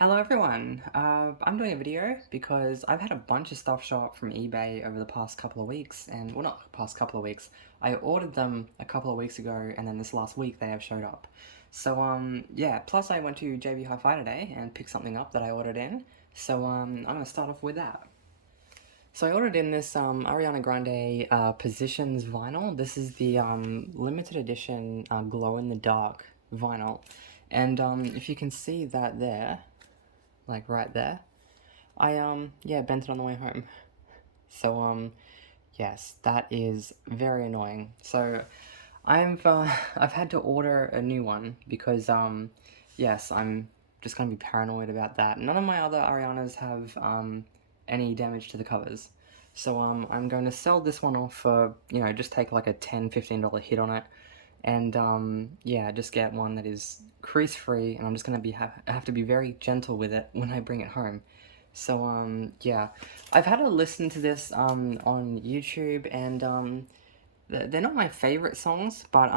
Hello everyone, I'm doing a video because I've had a bunch of stuff show up from eBay over the past couple of weeks, and well, not the past couple of weeks. I ordered them a couple of weeks ago, and then this last week they have showed up. So yeah, plus I went to JB Hi-Fi today and picked something up that I ordered in, so I'm gonna start off with that. So I ordered in this Ariana Grande Positions vinyl. This is the limited edition glow-in-the-dark vinyl, and if you can see that there, like right there, I yeah, bent it on the way home. So yes, that is very annoying. So I've had to order a new one because yes, I'm just gonna be paranoid about that. None of my other Arianas have any damage to the covers. So I'm going to sell this one off for, you know, just take like a $10-15 hit on it, and yeah, just get one that is crease free, and I'm just gonna have to be very gentle with it when I bring it home. So yeah, I've had a listen to this on YouTube, and they're not my favorite songs, but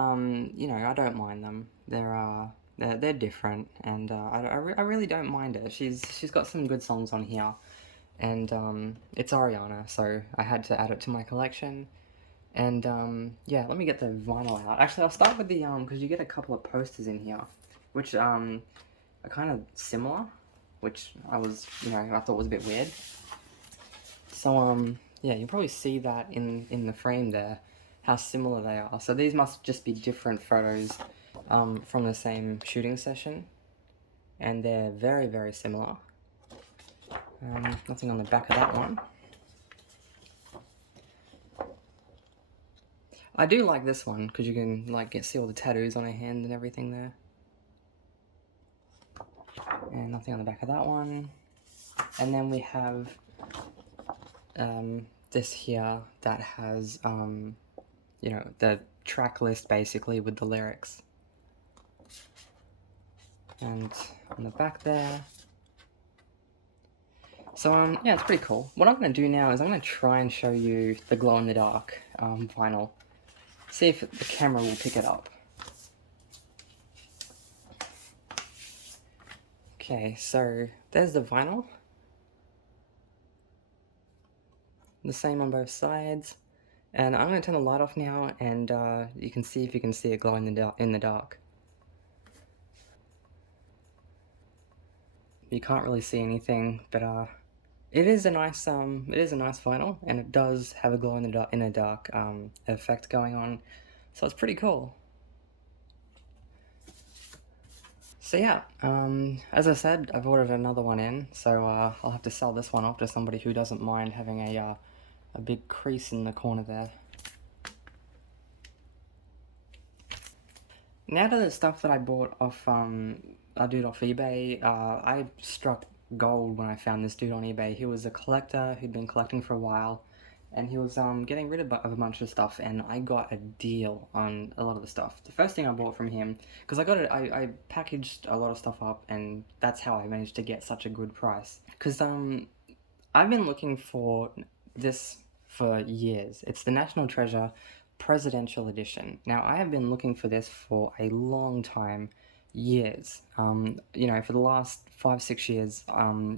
you know, I don't mind them. They're different, and I really don't mind it. She's got some good songs on here, and it's Ariana, so I had to add it to my collection. And yeah, let me get the vinyl out. Actually, I'll start with the because you get a couple of posters in here, which are kind of similar, which I thought was a bit weird. So yeah, you probably see that in the frame there, how similar they are. So these must just be different photos from the same shooting session, and they're very similar. Nothing on the back of that one. I do like this one because you can like see all the tattoos on her hand and everything there. And nothing on the back of that one. And then we have this here that has you know, the track list basically with the lyrics. And on the back there. So yeah, it's pretty cool. What I'm gonna do now is I'm gonna try and show you the glow in the dark vinyl. See if the camera will pick it up. Okay, so there's the vinyl. The same on both sides. And I'm going to turn the light off now, and you can see if you can see it glow in the dark. You can't really see anything, but it is a nice vinyl, and it does have a glow in the dark effect going on, so it's pretty cool. So yeah, as I said, I've ordered another one in, so I'll have to sell this one off to somebody who doesn't mind having a big crease in the corner there. Now to the stuff that I bought off a dude off eBay, I struck gold when I found this dude on eBay. He was a collector who'd been collecting for a while, and he was getting rid of a bunch of stuff, and I got a deal on a lot of the stuff. The first thing I bought from him, because I packaged a lot of stuff up, and that's how I managed to get such a good price. Because I've been looking for this for years. It's the National Treasure Presidential Edition. Now, I have been looking for this for a long time, years. You know, for the last 5-6 years,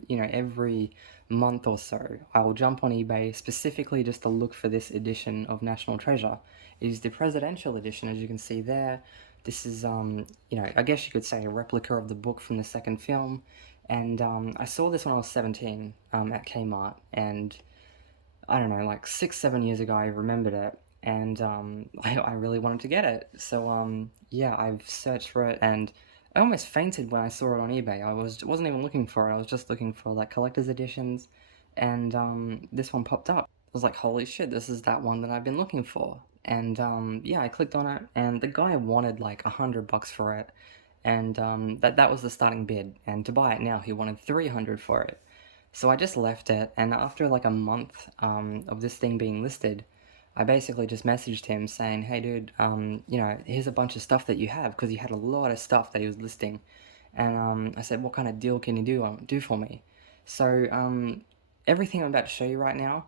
you know, every month or so, I will jump on eBay specifically just to look for this edition of National Treasure. It is the Presidential Edition, as you can see there. This is, you know, I guess you could say a replica of the book from the second film. And I saw this when I was 17 at Kmart, and I don't know, like 6-7 years ago, I remembered it, and I really wanted to get it. So yeah, I've searched for it, and I almost fainted when I saw it on eBay. Wasn't even looking for it. I was just looking for like collector's editions, and this one popped up. I was like, holy shit, this is that one that I've been looking for. And yeah, I clicked on it, and the guy wanted like $100 for it, and that was the starting bid. And to buy it now, he wanted 300 for it. So I just left it, and after like a month of this thing being listed, I basically just messaged him saying, hey dude, you know, here's a bunch of stuff that you have, because he had a lot of stuff that he was listing. And I said, what kind of deal can you do for me? So everything I'm about to show you right now,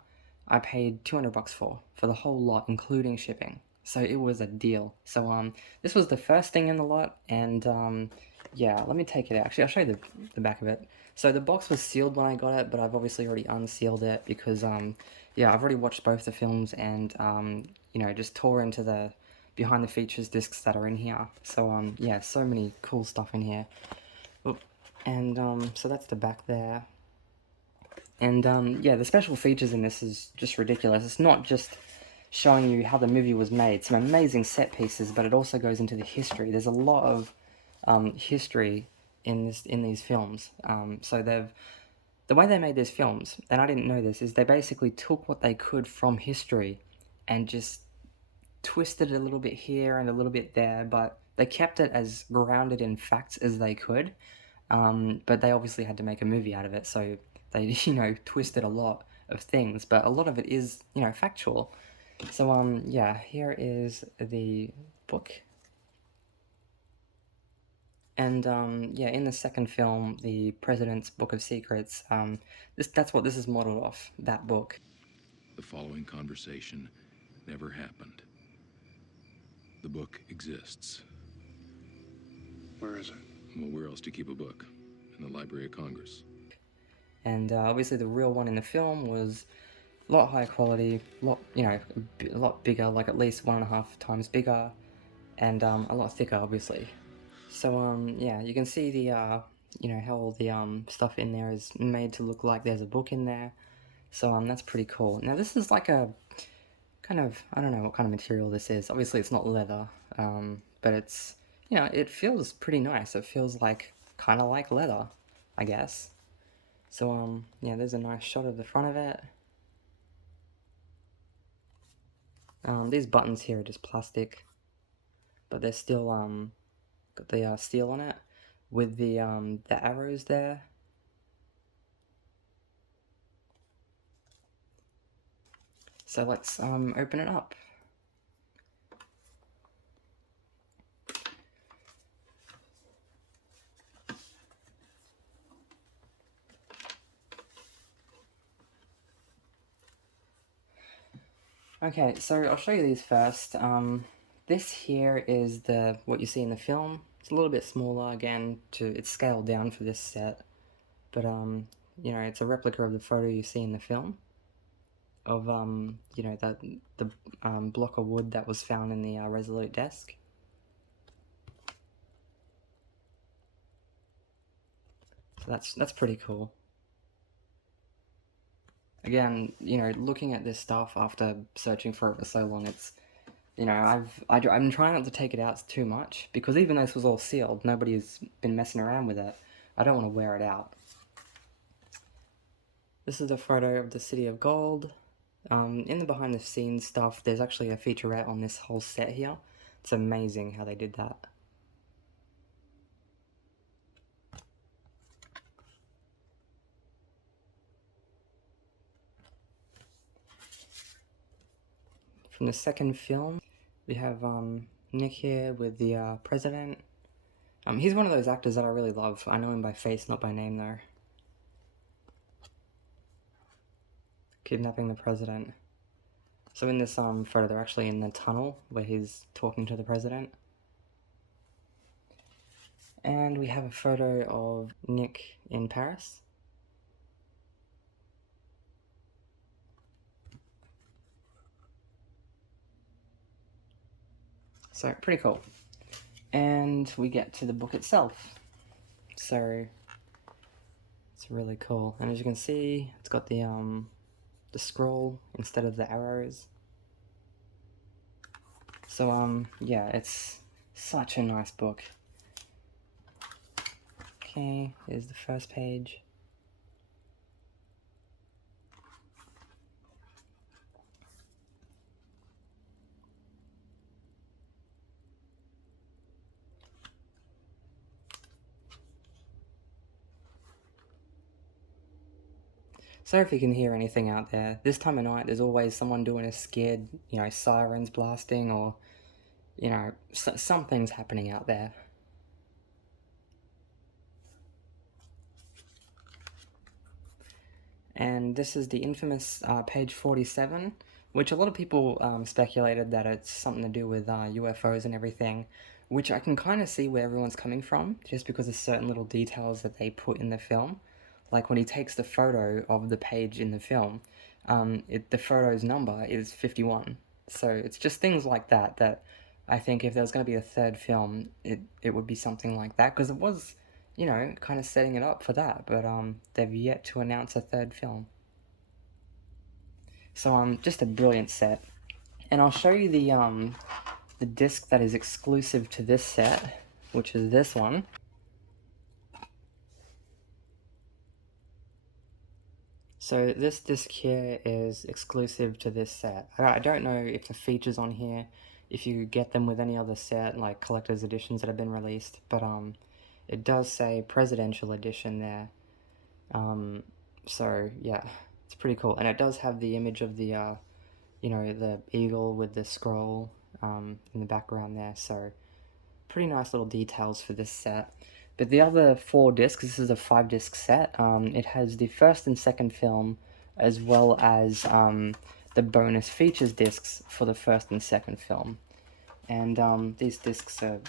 I paid $200 for the whole lot, including shipping. So it was a deal. So this was the first thing in the lot, and yeah, let me take it out. Actually, I'll show you the back of it. So the box was sealed when I got it, but I've obviously already unsealed it because, yeah, I've already watched both the films and, you know, just tore into the behind the features discs that are in here. So, yeah, so many cool stuff in here. Oop. And, so that's the back there. And, yeah, the special features in this is just ridiculous. It's not just showing you how the movie was made, some amazing set pieces, but it also goes into the history. There's a lot of history in these films. So the way they made these films, and I didn't know this, is they basically took what they could from history and just twisted it a little bit here and a little bit there, but they kept it as grounded in facts as they could. But they obviously had to make a movie out of it, so they, you know, twisted a lot of things, but a lot of it is, you know, factual. So, yeah, here is the book. And, yeah, in the second film, The President's Book of Secrets, that's what this is modeled off, that book. The following conversation never happened. The book exists. Where is it? Well, where else to keep a book? In the Library of Congress. And, obviously the real one in the film was a lot higher quality, you know, a lot bigger, like at least 1.5 times bigger, and, a lot thicker, obviously. So, yeah, you can see the, you know, how all the, stuff in there is made to look like there's a book in there. So, that's pretty cool. Now, this is like a kind of, I don't know what kind of material this is. Obviously, it's not leather, but it's, you know, it feels pretty nice. It feels like, kind of like leather, I guess. So, yeah, there's a nice shot of the front of it. These buttons here are just plastic, but they're still, got the steel on it with the arrows there. So let's open it up. Okay, so I'll show you these first. This here is what you see in the film. It's a little bit smaller, again, it's scaled down for this set, but you know, it's a replica of the photo you see in the film of you know, the block of wood that was found in the Resolute desk. So that's pretty cool. Again, you know, looking at this stuff after searching for it for so long, it's, you know, I'm trying not to take it out too much, because even though this was all sealed, nobody's been messing around with it. I don't want to wear it out. This is a photo of the City of Gold. In the behind the scenes stuff, there's actually a featurette on this whole set here. It's amazing how they did that. From the second film, we have Nick here with the president. He's one of those actors that I really love. I know him by face, not by name though. Kidnapping the president. So in this photo, they're actually in the tunnel where he's talking to the president. And we have a photo of Nick in Paris. So, pretty cool. And we get to the book itself. So, it's really cool. And as you can see, it's got the scroll instead of the arrows. So, yeah, it's such a nice book. Okay, here's the first page. Sorry if you can hear anything out there. This time of night, there's always someone doing a scared, you know, sirens blasting, or, you know, something's happening out there. And this is the infamous page 47, which a lot of people speculated that it's something to do with UFOs and everything. which I can kind of see where everyone's coming from, just because of certain little details that they put in the film. Like when he takes the photo of the page in the film, the photo's number is 51. So it's just things like that that I think if there was going to be a third film, it would be something like that, because it was, you know, kind of setting it up for that, but they've yet to announce a third film. So just a brilliant set. And I'll show you the disc that is exclusive to this set, which is this one. So this disc here is exclusive to this set. I don't know if the features on here, if you get them with any other set, like collector's editions that have been released, but it does say Presidential Edition there. So yeah, it's pretty cool. And it does have the image of the, you know, the eagle with the scroll in the background there, so pretty nice little details for this set. But the other 4 discs, this is a 5-disc set, it has the first and second film, as well as the bonus features discs for the first and second film. And these discs are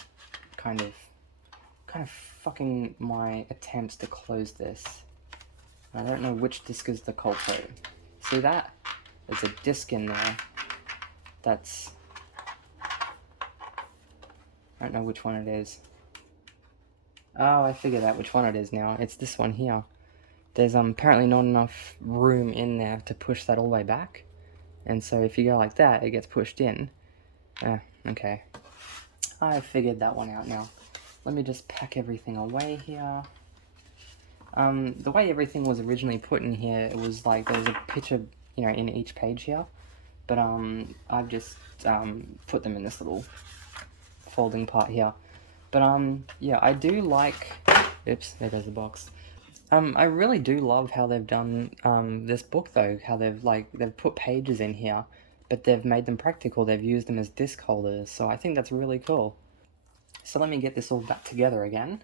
kind of fucking my attempts to close this. I don't know which disc is the culprit. See that? There's a disc in there that's... I don't know which one it is. Oh, I figured out which one it is now. It's this one here. There's apparently not enough room in there to push that all the way back. And so if you go like that, it gets pushed in. Okay. I figured that one out now. Let me just pack everything away here. The way everything was originally put in here, it was like there was a picture, you know, in each page here. But I've just put them in this little folding part here. But yeah, I do like... Oops, there goes the box. I really do love how they've done this book though, how they've put pages in here, but they've made them practical. They've used them as disc holders, so I think that's really cool. So let me get this all back together again.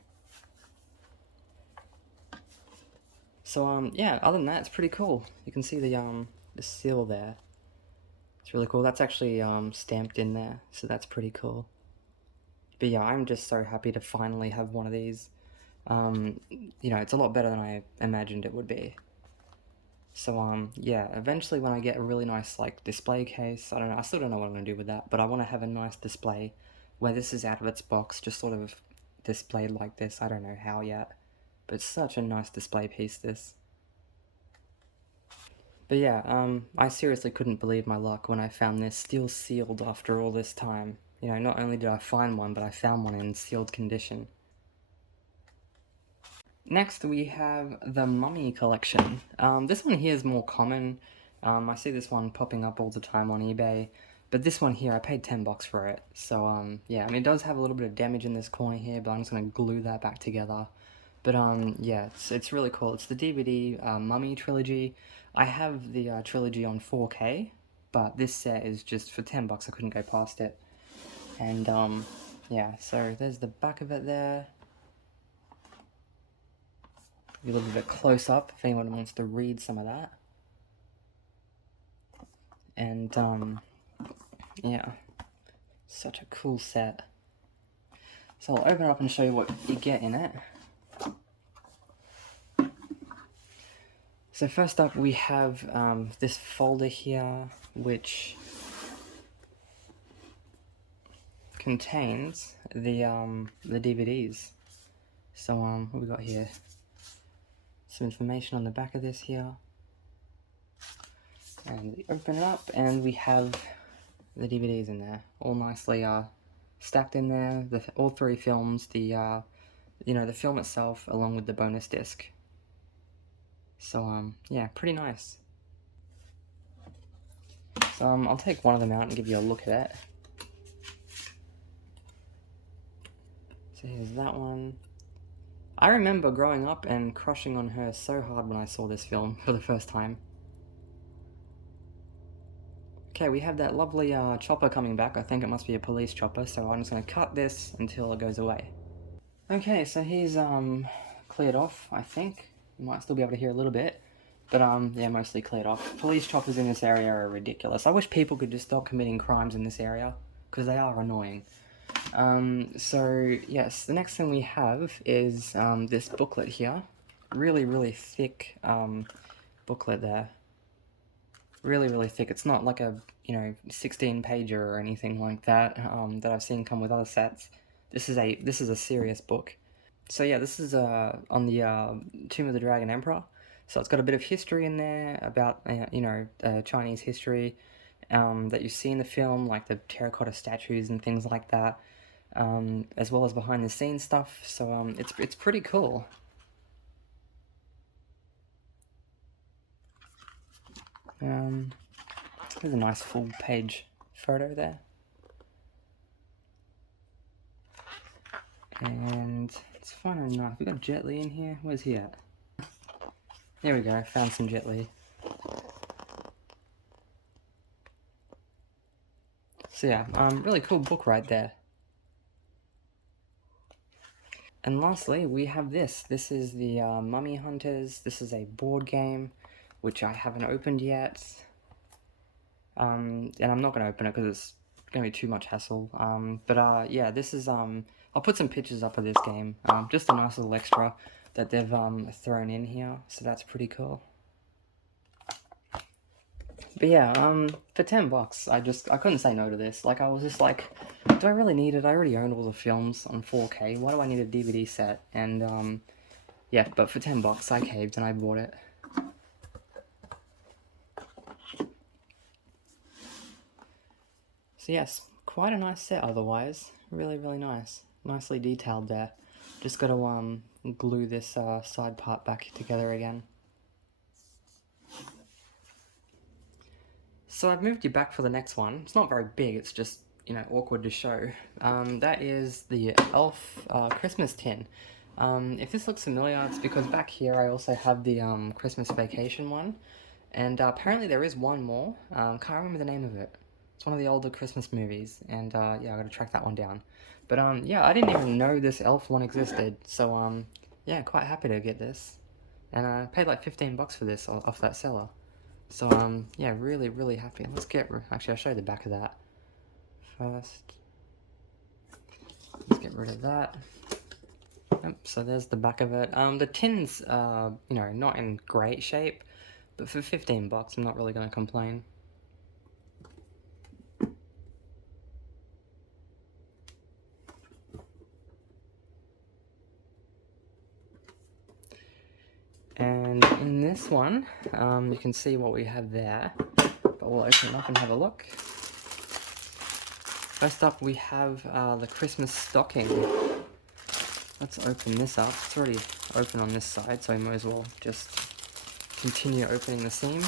So yeah, other than that, it's pretty cool. You can see the seal there. It's really cool. That's actually stamped in there, so that's pretty cool. But yeah, I'm just so happy to finally have one of these. You know, it's a lot better than I imagined it would be. So yeah, eventually when I get a really nice like display case, I don't know, I still don't know what I'm gonna do with that, but I want to have a nice display where this is out of its box, just sort of displayed like this. I don't know how yet, but it's such a nice display piece, this. But yeah, I seriously couldn't believe my luck when I found this still sealed after all this time. You know, not only did I find one, but I found one in sealed condition. Next, we have the Mummy collection. This one here is more common. I see this one popping up all the time on eBay. But this one here, I paid $10 for it. So, yeah, I mean, it does have a little bit of damage in this corner here, but I'm just going to glue that back together. But, yeah, it's really cool. It's the DVD Mummy trilogy. I have the trilogy on 4K, but this set is just for $10. I couldn't go past it. And, yeah, so there's the back of it there. A little bit close up if anyone wants to read some of that. And, yeah, such a cool set. So I'll open it up and show you what you get in it. So first up we have this folder here, which contains the DVDs. So what we got here? Some information on the back of this here. And we open it up and we have the DVDs in there, all nicely stacked in there. All 3 films, the you know, the film itself along with the bonus disc. So yeah, pretty nice. So I'll take one of them out and give you a look at it. So here's that one. I remember growing up and crushing on her so hard when I saw this film for the first time. Okay, we have that lovely chopper coming back. I think it must be a police chopper, so I'm just going to cut this until it goes away. Okay, so he's cleared off, I think. You might still be able to hear a little bit, but yeah, mostly cleared off. Police choppers in this area are ridiculous. I wish people could just stop committing crimes in this area, because they are annoying. So yes, the next thing we have is this booklet here. Really thick booklet there. Really thick. It's not like a 16 pager or anything like that that I've seen come with other sets. This is a serious book. So yeah, this is on the Tomb of the Dragon Emperor. So it's got a bit of history in there about Chinese history that you see in the film, like the terracotta statues and things like that, as well as behind the scenes stuff. So it's pretty cool. There's a nice full page photo there. And let's find a knife. We got Jet Li in here. Where's he at? There we go. Found some Jet Li. So yeah, really cool book right there. And lastly, we have this. This is the Mummy Hunters. This is a board game, which I haven't opened yet. And I'm not going to open it because it's going to be too much hassle. But yeah, this is, I'll put some pictures up of this game. Just a nice little extra that they've thrown in here, so that's pretty cool. But yeah, for $10, I couldn't say no to this. Like, I was just like, do I really need it? I already own all the films on 4K. Why do I need a DVD set? And yeah, but for $10, I caved and I bought it. So yes, quite a nice set otherwise. Really nice. Nicely detailed there. Just got to glue this side part back together again. So I've moved you back for the next one. It's not very big, it's just, awkward to show. That is the Elf Christmas tin. If this looks familiar, it's because back here I also have the Christmas Vacation one. And apparently there is one more. Can't remember the name of it. It's one of the older Christmas movies, and yeah, I gotta track that one down. But yeah, I didn't even know this Elf one existed, so yeah, quite happy to get this. And I paid like $15 for this off that seller. So yeah, really happy. Actually, I'll show you the back of that first. Let's get rid of that. Yep, so there's the back of it. The tin's not in great shape, but for $15, I'm not really gonna complain. And in this one, you can see what we have there, but we'll open it up and have a look. First up, we have the Christmas stocking. Let's open this up. It's already open on this side, so we might as well just continue opening the seam.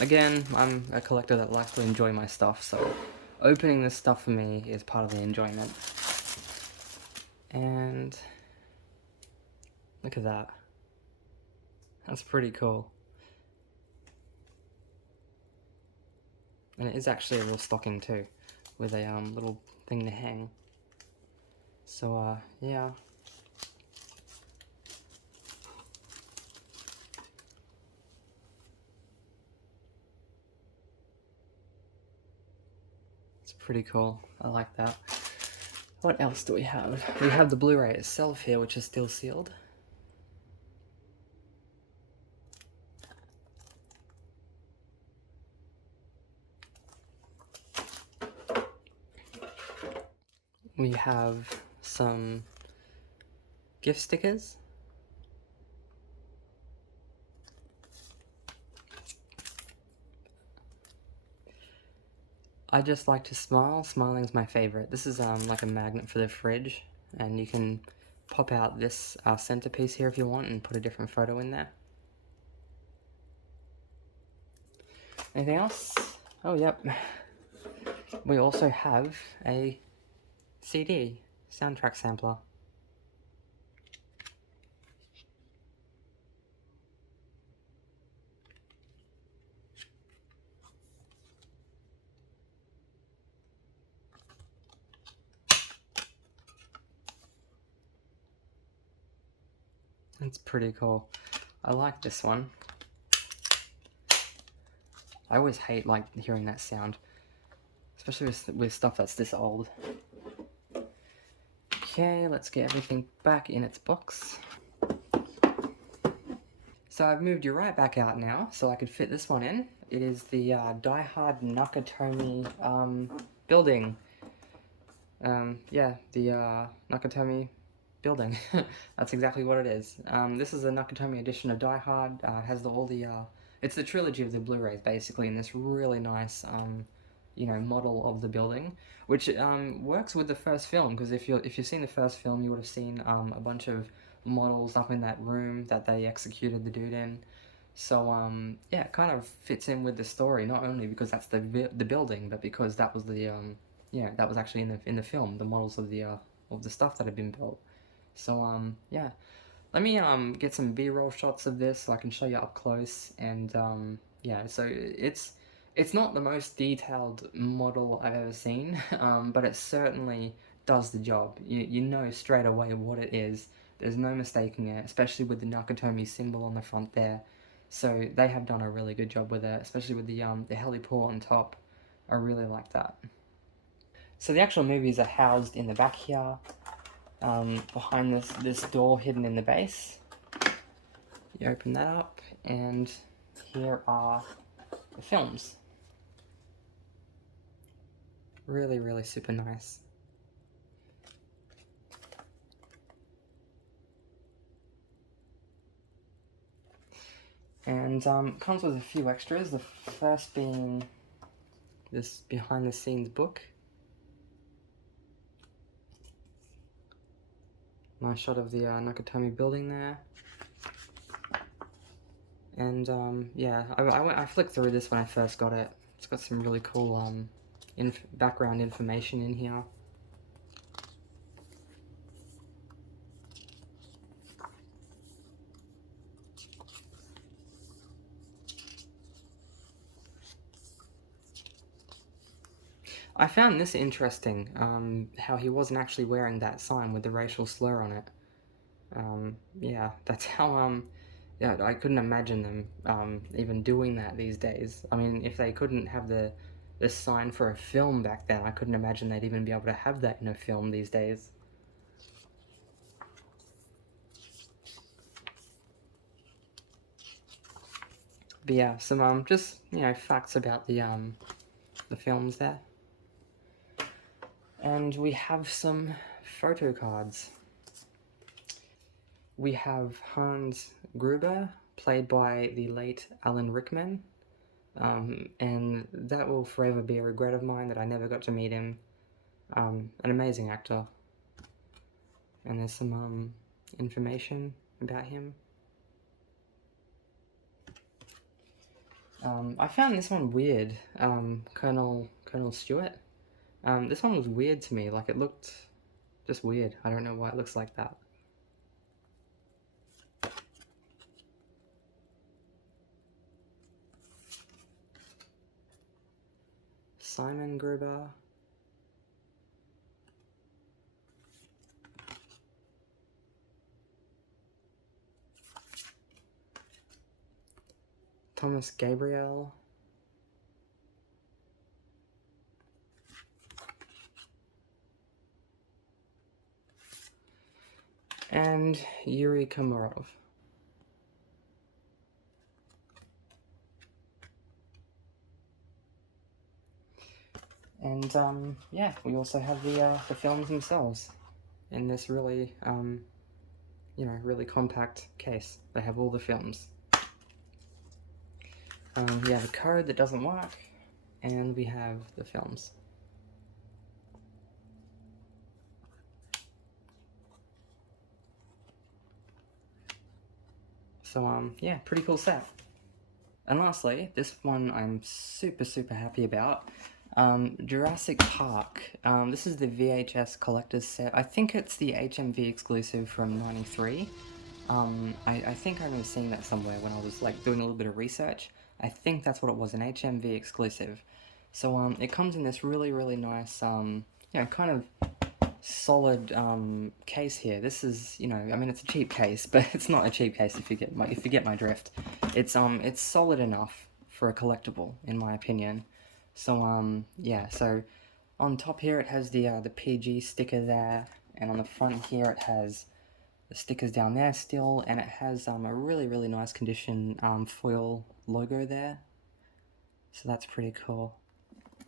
Again, I'm a collector that likes to enjoy my stuff, so opening this stuff for me is part of the enjoyment. And look at that. That's pretty cool. And it is actually a real stocking too, with a little thing to hang. So yeah. It's pretty cool. I like that. What else do we have? We have the Blu-ray itself here, which is still sealed. We have some gift stickers. I just like to smile. Smiling is my favorite. This is like a magnet for the fridge, and you can pop out this centerpiece here if you want and put a different photo in there. Anything else? Oh, yep. We also have a CD, soundtrack sampler. It's pretty cool. I like this one. I always hate hearing that sound. especially with stuff that's this old. Okay, let's get everything back in its box. So I've moved you right back out now, so I could fit this one in. It is the Die Hard Nakatomi building. Yeah, the Nakatomi building. That's exactly what it is. This is a Nakatomi edition of Die Hard. It has it's the trilogy of the Blu-rays basically, in this really nice, you know, model of the building, which works with the first film, because if you've seen the first film, you would have seen a bunch of models up in that room that they executed the dude in. So yeah, it kind of fits in with the story, not only because that's the building, but because that was the yeah, that was actually in the film, the models of the stuff that had been built. So yeah, let me get some B-roll shots of this so I can show you up close. And yeah, so it's not the most detailed model I've ever seen, but it certainly does the job. You know straight away what it is. There's no mistaking it, especially with the Nakatomi symbol on the front there. So they have done a really good job with it, especially with the heliport on top. I really like that. So the actual movies are housed in the back here, behind this door hidden in the base. You open that up, and here are the films. Really, really super nice. And comes with a few extras, the first being this behind the scenes book. Nice shot of the Nakatomi building there. And yeah, I flicked through this when I first got it. It's got some really cool background information in here. I found this interesting, how he wasn't actually wearing that sign with the racial slur on it. Yeah, that's how, yeah, I couldn't imagine them even doing that these days. I mean, if they couldn't have this sign for a film back then, I couldn't imagine they'd even be able to have that in a film these days. But yeah, some just, you know, facts about the films there. And we have some photo cards. We have Hans Gruber, played by the late Alan Rickman, and that will forever be a regret of mine that I never got to meet him. An amazing actor. And there's some information about him. I found this one weird, Colonel Stewart. This one was weird to me, like it looked just weird. I don't know why it looks like that. Simon Gruber. Thomas Gabriel. And Yuri Komarov. And yeah, we also have the films themselves in this really, you know, really compact case. They have all the films. We have a code that doesn't work, and we have the films. So yeah, pretty cool set. And lastly, this one I'm super happy about. Jurassic Park. This is the VHS collector's set. I think it's the HMV exclusive from '93. I think I remember seeing that somewhere when I was like doing a little bit of research. I think that's what it was, an HMV exclusive. So it comes in this really nice, you know, kind of solid case here. This is, you know, I mean, it's a cheap case, but it's not a cheap case if you get my drift. It's solid enough for a collectible, in my opinion. So yeah, so on top here it has the PG sticker there, and on the front here it has the stickers down there still, and it has a really nice condition foil logo there. So that's pretty cool.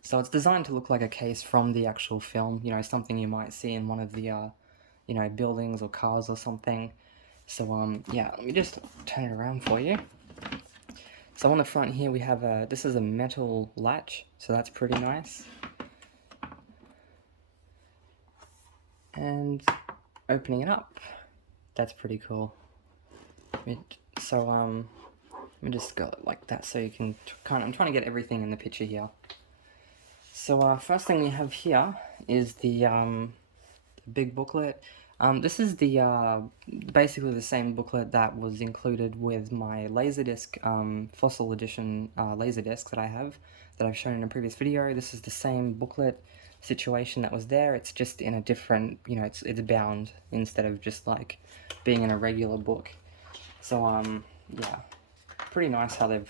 So it's designed to look like a case from the actual film, you know, something you might see in one of the, you know, buildings or cars or something. So, yeah, let me just turn it around for you. So on the front here we have this is a metal latch, so that's pretty nice. And opening it up, that's pretty cool. Let me just go like that so you can I'm trying to get everything in the picture here. So first thing we have here is the big booklet. This is basically the same booklet that was included with my Laserdisc Fossil Edition Laserdisc that I have, that I've shown in a previous video. This is the same booklet situation that was there. It's just in a different, you know, it's bound instead of just like being in a regular book. So yeah, pretty nice how they've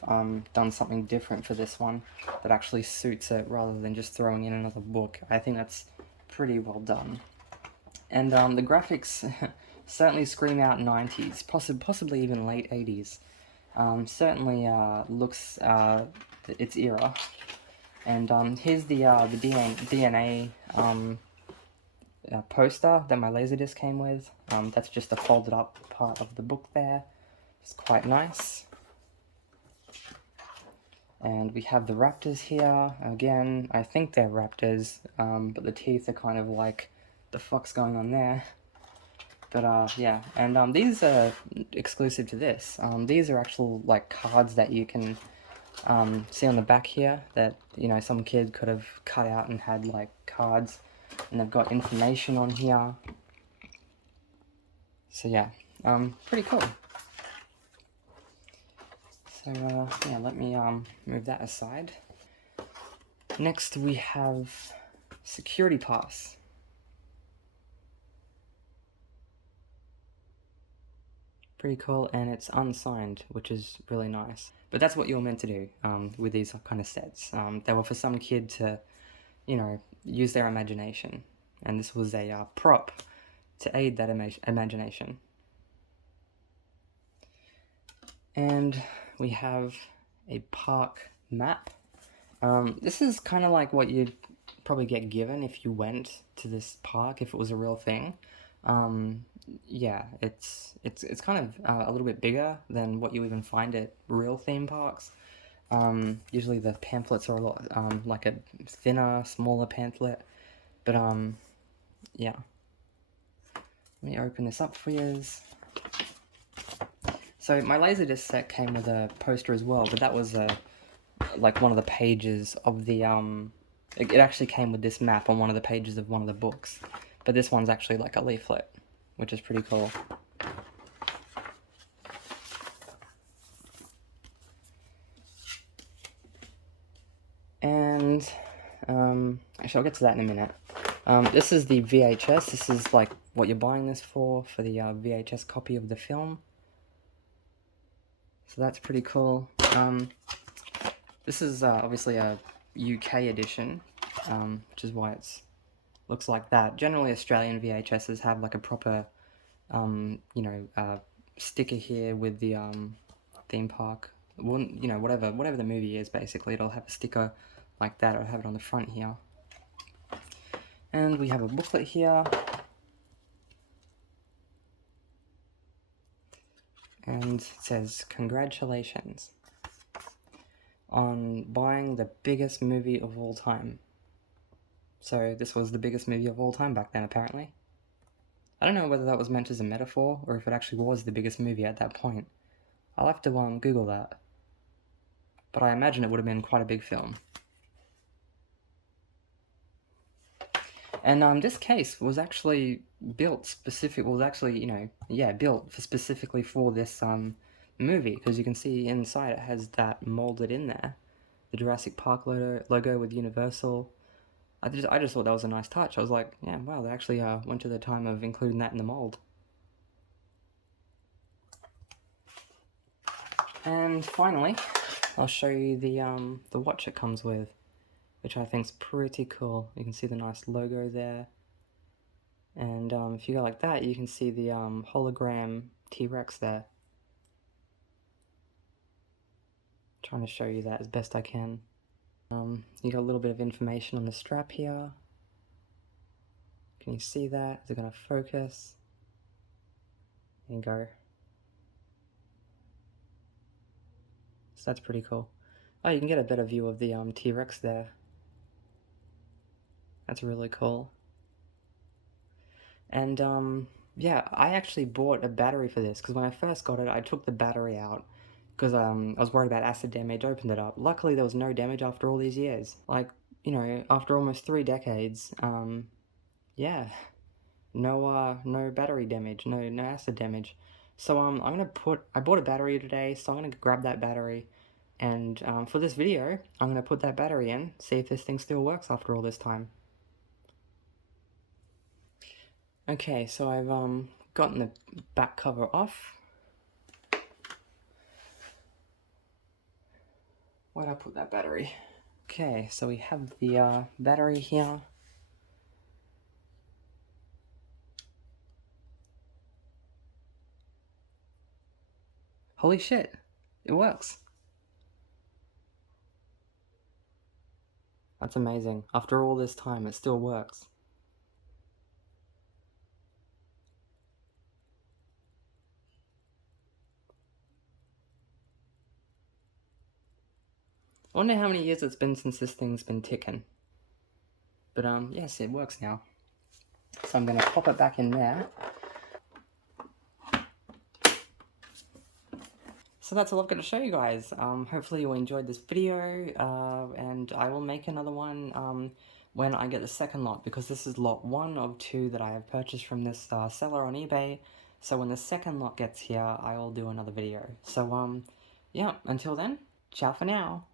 done something different for this one that actually suits it rather than just throwing in another book. I think that's pretty well done. And the graphics certainly scream out 90s, possibly even late 80s. Certainly looks its era. And here's the DNA poster that my Laserdisc came with. That's just a folded up part of the book there. It's quite nice. And we have the raptors here. Again, I think they're raptors, but the teeth are kind of like, the fuck's going on there? But yeah, and these are exclusive to this. These are actual like cards that you can see on the back here that, you know, some kid could have cut out and had like cards, and they've got information on here. So yeah, pretty cool. So yeah, let me move that aside. Next we have security pass. Pretty cool, and it's unsigned, which is really nice. But that's what you're meant to do with these kind of sets. They were for some kid to, you know, use their imagination, and this was a prop to aid that imagination. And we have a park map. This is kind of like what you'd probably get given if you went to this park, if it was a real thing. Yeah, it's kind of a little bit bigger than what you even find at real theme parks. Usually the pamphlets are a lot like a thinner, smaller pamphlet. But yeah. Let me open this up for you. So my Laserdisc set came with a poster as well, but that was like one of the pages of the it actually came with this map on one of the pages of one of the books. But this one's actually like a leaflet, which is pretty cool. And actually I'll get to that in a minute. This is the VHS. This is like what you're buying this for the VHS copy of the film. So that's pretty cool. This is obviously a UK edition, which is why it's looks like that. Generally, Australian VHSs have like a proper, you know, sticker here with the theme park. Well, you know, whatever the movie is, basically, it'll have a sticker like that. I'll have it on the front here. And we have a booklet here. And it says, "Congratulations on buying the biggest movie of all time." So this was the biggest movie of all time back then, apparently. I don't know whether that was meant as a metaphor, or if it actually was the biggest movie at that point. I'll have to Google that. But I imagine it would have been quite a big film. And this case was actually built you know, yeah, built specifically for this movie, because you can see inside it has that molded in there, the Jurassic Park logo with Universal. I just thought that was a nice touch. I was like, yeah, wow, they actually went to the time of including that in the mold. And finally, I'll show you the watch it comes with. which I think is pretty cool. You can see the nice logo there. And if you go like that, you can see the hologram T-Rex there. Trying to show you that as best I can. You got a little bit of information on the strap here. Can you see that? Is it going to focus? There you go. So that's pretty cool. Oh, you can get a better view of the T-Rex there. That's really cool. And yeah, I actually bought a battery for this, because when I first got it, I took the battery out because I was worried about acid damage, opened it up. Luckily, there was no damage after all these years. Like, you know, after almost 3 decades, yeah, no battery damage, no acid damage. So I bought a battery today, so I'm gonna grab that battery, and for this video, I'm gonna put that battery in, see if this thing still works after all this time. Okay, so I've gotten the back cover off. Where'd I put that battery? Okay, so we have the battery here. Holy shit, it works. That's amazing. After all this time, it still works. I wonder how many years it's been since this thing's been ticking. But yes, it works now. So I'm gonna pop it back in there. So that's all I've got to show you guys. Hopefully you enjoyed this video, and I will make another one when I get the second lot, because this is lot 1 of 2 that I have purchased from this seller on eBay. So when the second lot gets here, I will do another video. So yeah, until then, ciao for now.